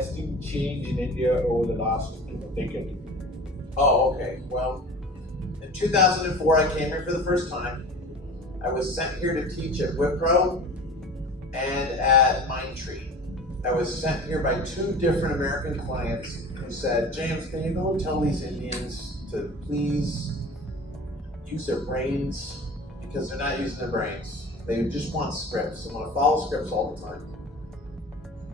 testing changed in India over the last decade? Oh, okay. Well, in 2004, I came here for the first time. I was sent here to teach at Wipro and at Mindtree. I was sent here by two different American clients who said, James, can you go tell these Indians to please use their brains, because they're not using their brains. They just want scripts. They want to follow scripts all the time.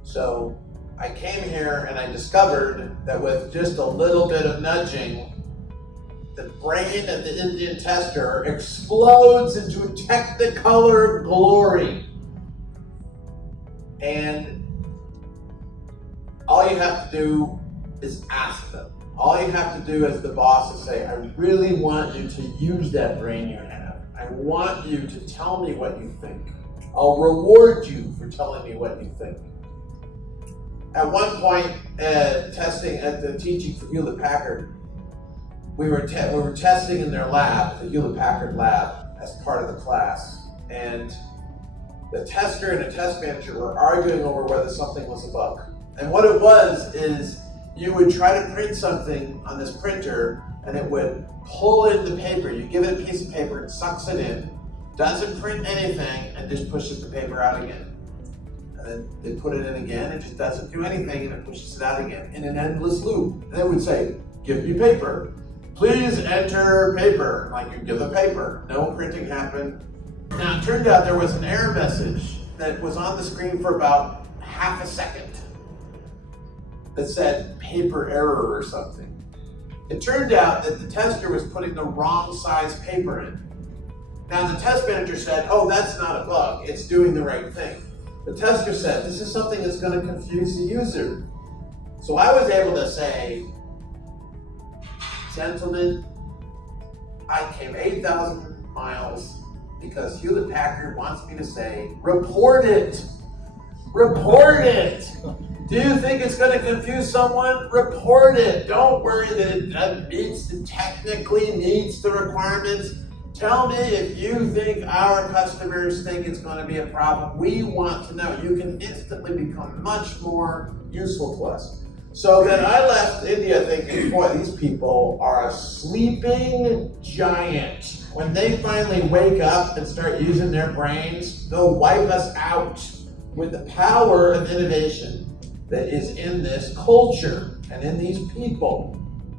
So I came here and I discovered that with just a little bit of nudging, the brain of the Indian tester explodes into a technicolor glory. And all you have to do is ask them. All you have to do as the boss is say, I really want you to use that brain you have. I want you to tell me what you think. I'll reward you for telling me what you think. At one point, testing at the teaching for Hewlett Packard, we were testing in their lab, the Hewlett Packard lab, as part of the class. And the tester and the test manager were arguing over whether something was a bug. And what it was is you would try to print something on this printer and it would pull in the paper. You give it a piece of paper, it sucks it in, doesn't print anything, and just pushes the paper out again. And then they put it in again, it just doesn't do anything, and it pushes it out again in an endless loop. And it would say, give me paper. Please enter paper. Like you give the paper. No printing happened. Now it turned out there was an error message that was on the screen for about half a second that said paper error or something. It turned out that the tester was putting the wrong size paper in. Now the test manager said, oh, that's not a bug, it's doing the right thing. The tester said, this is something that's going to confuse the user. So I was able to say, gentlemen, I came 8,000 miles because Hewlett Packard wants me to say, report it, report it. Do you think it's going to confuse someone? Report it. Don't worry that it technically meets the requirements. Tell me if you think our customers think it's going to be a problem. We want to know. You can instantly become much more useful to us. So then I left India thinking, boy, these people are a sleeping giant. When they finally wake up and start using their brains, they'll wipe us out with the power of innovation that is in this culture and in these people.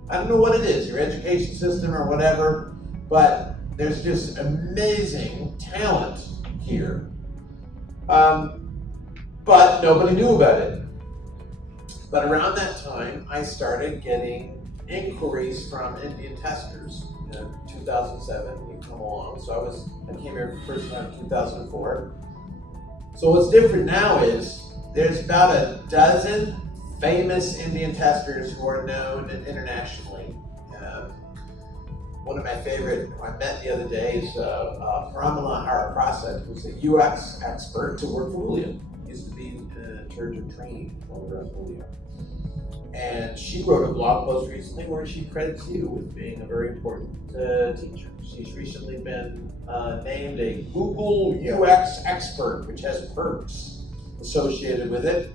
I don't know what it is, your education system or whatever, but there's just amazing talent here. But nobody knew about it. But around that time, I started getting inquiries from Indian testers. In 2007, you come along. So I came here for the first time in 2004. So what's different now is there's about a dozen famous Indian testers who are known internationally. One of my favorite, who I met the other day, is Pramila Haraprasad, who's a UX expert to work for Moolya. Used to be in charge of training over at Moolya. And she wrote a blog post recently where she credits you with being a very important teacher. She's recently been named a Google UX expert, which has perks associated with it.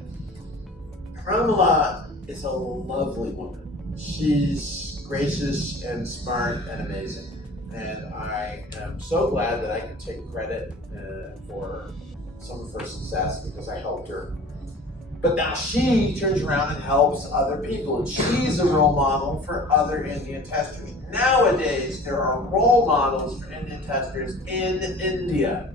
Pramila is a lovely woman. She's gracious and smart and amazing. And I am so glad that I can take credit for some of her success because I helped her. But now she turns around and helps other people. And she's a role model for other Indian testers. Nowadays, there are role models for Indian testers in India.